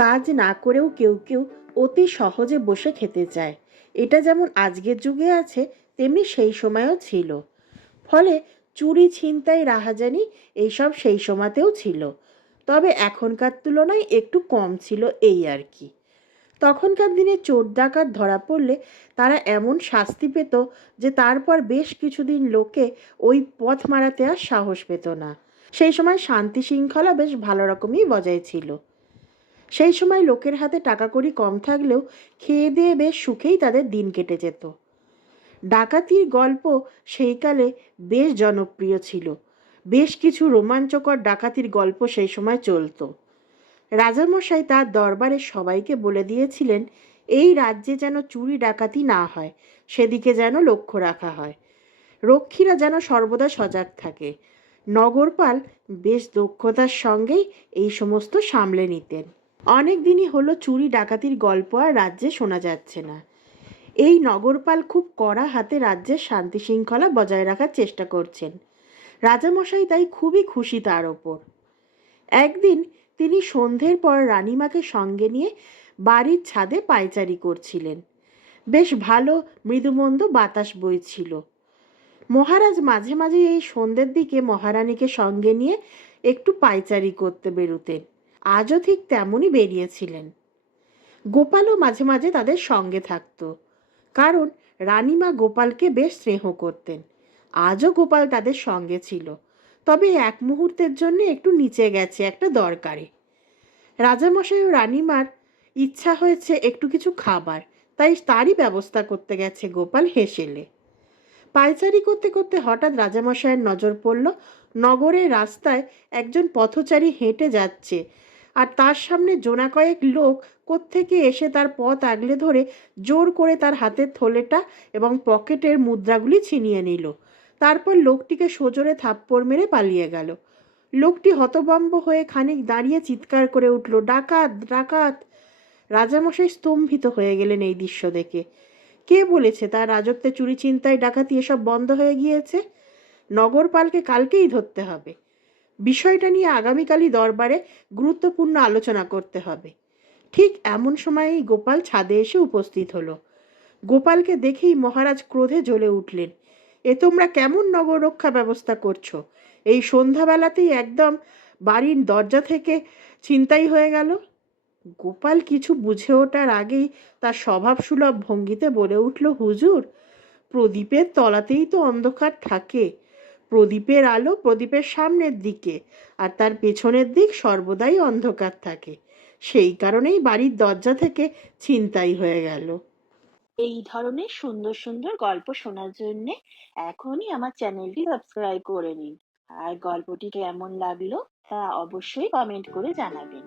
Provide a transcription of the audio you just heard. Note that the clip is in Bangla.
কাজ না করেও কেউ কেউ অতি সহজে বসে খেতে চায়। এটা যেমন আজকের যুগে আছে, তেমনি সেই সময়েও ছিল। ফলে চুরি, ছিনতাই, রাহাজানি এইসব সেই সময়তেও ছিল। তবে এখনকার তুলনায় একটু কম ছিল, এই আর কি। তখনকার দিনে চোর ডাকাত ধরা পড়লে তারা এমন শাস্তি পেত যে তারপর বেশ কিছুদিন লোকে ওই পথ মারাতে আর সাহস পেত না। সেই সময় শান্তি শৃঙ্খলা বেশ ভালো রকমই বজায় ছিল। সেই সময় লোকের হাতে টাকা কড়ি কম থাকলেও খেয়ে দিয়ে বেশ সুখেই তাদের দিন কেটে যেত। ডাকাতির গল্প সেইকালে বেশ জনপ্রিয় ছিল। বেশ কিছু রোমাঞ্চকর ডাকাতির গল্প সেই সময় চলত। রাজামশাই তার দরবারে সবাইকে বলে দিয়েছিলেন, এই রাজ্যে যেন চুরি ডাকাতি না হয়, সেদিকে যেন লক্ষ্য রাখা হয়। রক্ষীরা যেন সর্বদা সজাগ থাকে। নগরপাল বেশ দক্ষতার সঙ্গেই এই সমস্ত সামলে নিতেন। অনেক দিনই হলো চুরি ডাকাতির গল্প আর রাজ্যে শোনা যাচ্ছে না। এই নগরপাল খুব কড়া হাতে রাজ্যের শান্তি শৃঙ্খলা বজায় রাখার চেষ্টা করছেন। রাজামশাই তাই খুবই খুশি তার ওপর। একদিন তিনি সন্ধ্যের পর রানীমাকে সঙ্গে নিয়ে বাড়ির ছাদে পায়চারি করছিলেন। বেশ ভালো মৃদুমন্দ বাতাস বইছিল। মহারাজ মাঝে মাঝে এই সন্ধ্যের দিকে মহারানীকে সঙ্গে নিয়ে একটু পায়চারি করতে বেরুতেন। আজও ঠিক তেমনই বেরিয়েছিলেন। গোপালও মাঝে মাঝে তাদের সঙ্গে থাকত, কারণ রানীমা গোপালকে বেশ স্নেহ করতেন। আজও গোপাল তাদের সঙ্গে ছিল, তবে এক মুহূর্তের জন্য একটু নিচে গেছে একটা দরকারে। রাজামশাই ও রানীমার ইচ্ছা হয়েছে একটু কিছু খাবার, তাই তারই ব্যবস্থা করতে গেছে গোপাল হেসেলে। পায়চারি করতে করতে হঠাৎ রাজামশাইয়ের নজর পড়ল নগরের রাস্তায় একজন পথচারী হেঁটে যাচ্ছে, আর তার সামনে জোনা কয়েক লোক কোত্থেকে এসে তার পথ আগলে ধরে জোর করে তার হাতের থলেটা এবং পকেটের মুদ্রাগুলি ছিনিয়ে নিল। তারপর লোকটিকে সজোরে থাপ্পড় মেরে পালিয়ে গেল। লোকটি হতভম্ব হয়ে খানিক দাঁড়িয়ে চিৎকার করে উঠল, ডাকাত, ডাকাত! রাজামশাই স্তম্ভিত হয়ে গেলেন এই দৃশ্য দেখে। কে বলেছে তার রাজত্বে চুরি, ছিনতাই, ডাকাতি এসব বন্ধ হয়ে গিয়েছে? নগরপালকে কালকেই ধরতে হবে। বিষয়টা নিয়ে আগামীকালই দরবারে গুরুত্বপূর্ণ আলোচনা করতে হবে। ঠিক এমন সময়েই গোপাল ছাদে এসে উপস্থিত হলো। গোপালকে দেখেই মহারাজ ক্রোধে জ্বলে উঠলেন। এ তোমরা কেমন নগর রক্ষা ব্যবস্থা করছো? এই সন্ধ্যাবেলাতেই একদম বাড়ির দরজা থেকে ছিনতাই হয়ে গেল। গোপাল কিছু বুঝে ওঠার আগেই তার স্বভাবসুলভ ভঙ্গিতে বলে উঠল, হুজুর, প্রদীপের তলাতেই তো অন্ধকার থাকে। প্রদীপের আলো প্রদীপের সামনের দিকে, আর তার পেছনের দিক সর্বদাই অন্ধকার থাকে। সেই কারণেই বাড়ির দরজা থেকে ছিনতাই হয়ে গেল। এই ধরনের সুন্দর সুন্দর গল্প শোনার জন্য এখনই আমার চ্যানেলটি সাবস্ক্রাইব করে নিন। আর গল্পটি কেমন লাগলো তা অবশ্যই কমেন্ট করে জানাবেন।